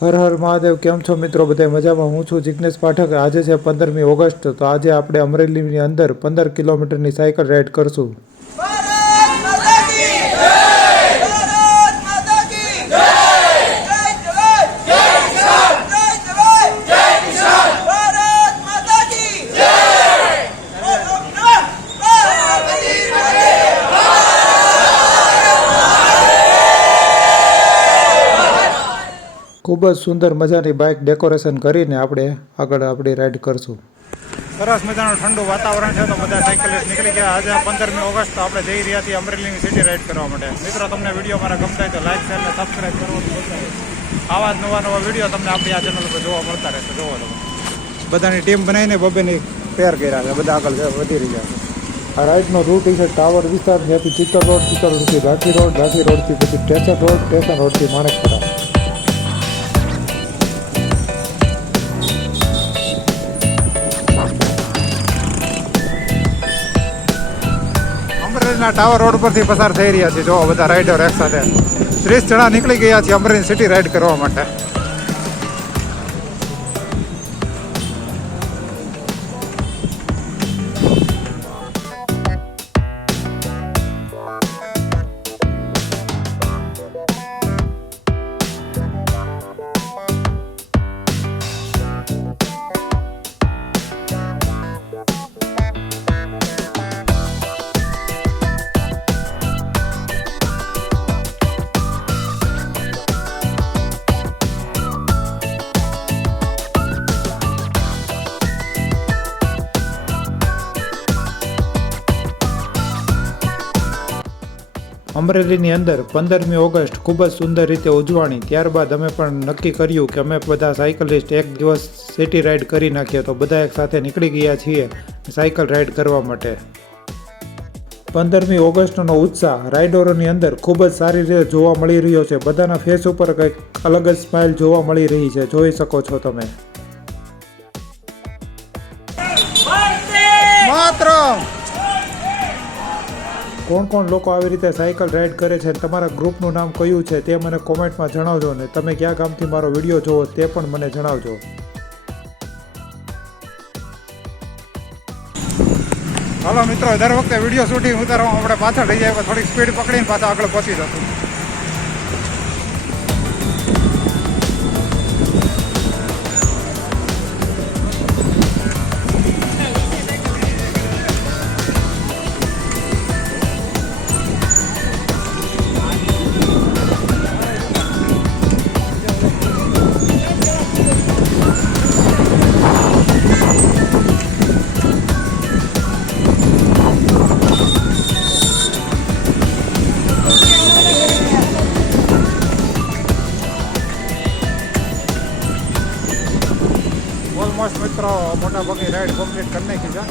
હર હર મહાદેવ, કેમ છો મિત્રો? બધા મજામાં? હું છું જિગ્નેશ પાઠક. આજે છે 15મી ઓગસ્ટ, તો આજે આપણે અમરેલીની અંદર 15 કિલોમીટરની સાયકલ રાઈડ કરશું. ભારત માતા કી જય! ભારત માતા કી જય! જય જવાન! જય કિસાન! જય જવાન! જય કિસાન! ભારત માતા કી જય! બોલો ગણપતિ બાપા! ખૂબ જ સુંદર મજાની બાઇક ડેકોરેશન કરીને આપણે આગળ આપણી રાઈડ કરશું. સરસ મજાનું ઠંડુ વાતાવરણ છે, તો બધા સાયકલિસ્ટ નીકળી ગયા. આજે 15મી ઓગસ્ટ, તો આપણે જઈ રહ્યા છીએ અમરેલીની સિટી રાઈડ કરવા માટે. મિત્રો, તમને વિડીયો મારા ગમતા હોય તો લાઈક, શેર અને સબસ્ક્રાઈબ કરવાનું ભૂલતા નહીં. આવા જ નવા વિડીયો તમને આપણી આ ચેનલ પર જોવા મળતા રહેશે. જોવો તમે બધાની ટીમ બનાવીને બબેની પેર કર્યા છે, બધા આગળ વધી રહ્યા છે. આ રાઈડનો રૂટ છે ટાવર વિસ્તાર, ત્યાંથી ચિત્તર રોડથી રાઠી રોડથી પછી સ્ટેશન રોડથી માણેકપરા. અમરેલીના ટાવર રોડ પરથી પસાર થઈ રહ્યા છે. જો બધા રાઇડર એક સાથે 30 જણા નીકળી ગયા છે અમરેલી સિટી રાઈડ કરવા માટે. અમરેલીની અંદર 15મી ઓગસ્ટ ખૂબ જ સુંદર રીતે ઉજવાણી. ત્યારબાદ અમે પણ નક્કી કર્યું કે અમે બધા સાયકલિસ્ટ એક દિવસ સિટી રાઈડ કરી નાખીએ, તો બધા એક સાથે નીકળી ગયા છીએ સાયકલ રાઈડ કરવા માટે. 15મી ઓગસ્ટનો ઉત્સાહ રાઇડરોની અંદર ખૂબ જ સારી રીતે જોવા મળી રહ્યો છે. બધાના ફેસ ઉપર કંઈક અલગ જ સ્માઇલ જોવા મળી રહી છે, જોઈ શકો છો તમે. માત્ર કોણ લોકો આવી રીતે સાયકલ રાઈડ કરે છે, તમારા ગ્રુપનું નામ કયું છે તે મને કોમેન્ટમાં જણાવજો, ને તમે કયા ગામથી મારો વિડીયો જોવો તે પણ મને જણાવજો. હાલો મિત્રો, દર વખતે વિડીયો શૂટિંગ ઉતારવામાં આપણે પાછળ લઈ જાય, થોડીક સ્પીડ પકડીને પાછા આગળ પહોંચી જશું. ઓલમોસ્ટ મિત્રો મોટા ભાગની રાઈડ કમ્પ્લીટ કરી નાખી છે.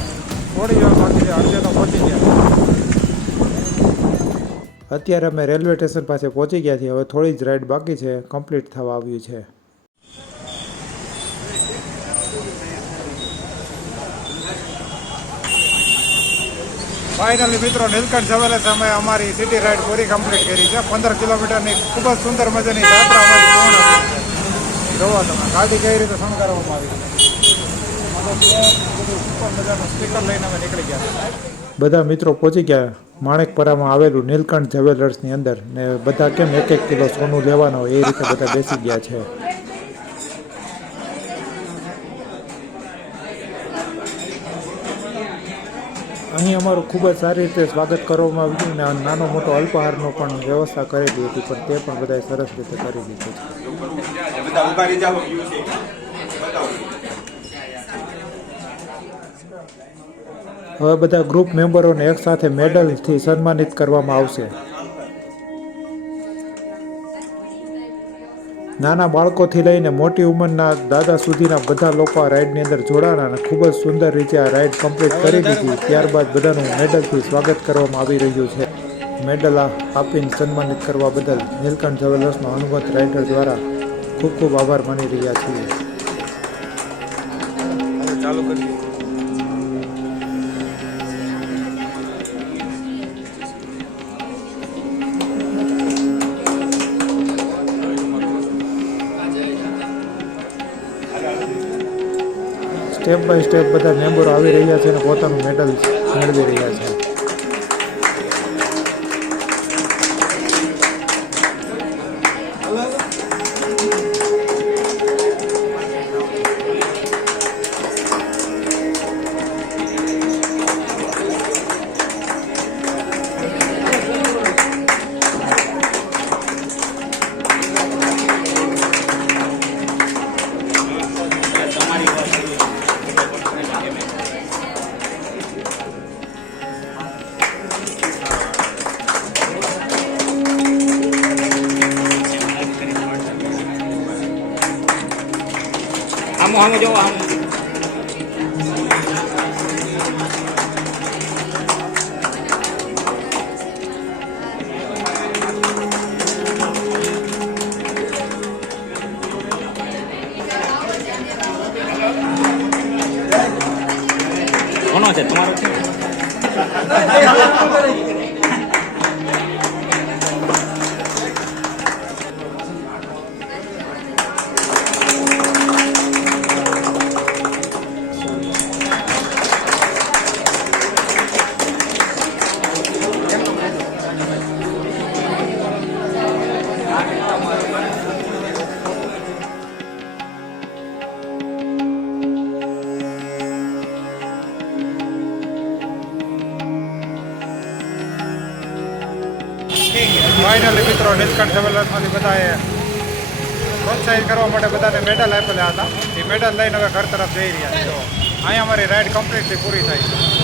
થોડી વાર બાકી છે, અડધે તો પહોંચી ગયા. અત્યારે અમે રેલવે સ્ટેશન પાસે પહોંચી ગયા છીએ. હવે થોડી જ રાઈડ બાકી છે, કમ્પ્લીટ થવા આવ્યું છે. ફાઇનલી મિત્રો, નીલકંઠ જવેલર્સ અમે અમારી સિટી રાઈડ પૂરી કમ્પ્લીટ કરી છે. 15 કિલોમીટરની ખૂબ જ સુંદર મજાની યાત્રા અમારી પૂર્ણ થઈ. જોવો તમે ગાડી કઈ રીતે શણગારવામાં આવી છે. સુપર મજાનું સ્ટીકર લઈને અમે નીકળી ગયા. બધા મિત્રો પહોંચી ગયા માણેકપરામાં આવેલું નીલકંઠ જ્વેલર્સની અંદર, ને બધા કેમ 1-1 કિલો સોનું લેવાનું હોય એ રીતે બધા બેસી ગયા છે. અહીં અમારું ખૂબ જ સારી રીતે સ્વાગત કરવામાં આવ્યું, ને નાનો મોટો અલ્પાહારનો પણ વ્યવસ્થા કરેલી હતી, પણ તે પણ બધાએ સરસ રીતે કરી દીધું છે. હવે બધા ગ્રુપ મેમ્બરોને એક સાથે મેડલથી સન્માનિત કરવામાં આવશે. નાના બાળકોથી લઈને મોટી ઉંમરના દાદા સુધીના બધા લોકો આ રાઈડની અંદર જોડાણા અને ખૂબ જ સુંદર રીતે આ રાઈડ કમ્પ્લીટ કરી દીધી. ત્યારબાદ બધાનું મેડલથી સ્વાગત કરવામાં આવી રહ્યું છે. મેડલ આપીને સન્માનિત કરવા બદલ નીલકંઠ જ્વેલર્સનો હનુમંત રાઇડર દ્વારા ખૂબ ખૂબ આભાર માની રહ્યા છીએ. ચાલુ કરીએ. સ્ટેપ બાય સ્ટેપ બધા મેમ્બરો આવી રહ્યા છે અને પોતાનું મેડલ મેળવી રહ્યા છે. આમ જોવો આમ કોનો છે તમારો છે ફાઇનલી મિત્રો ડિસ્કાઉન્ટ ટ્રાવેલર્સમાંથી બધાએ પ્રોત્સાહિત કરવા માટે બધાને મેડલ આપેલા હતા. એ મેડલ લઈને હવે ઘર તરફ જઈ રહ્યા છે. તો અહીંયા અમારી રાઈડ કમ્પ્લીટલી પૂરી થાય છે.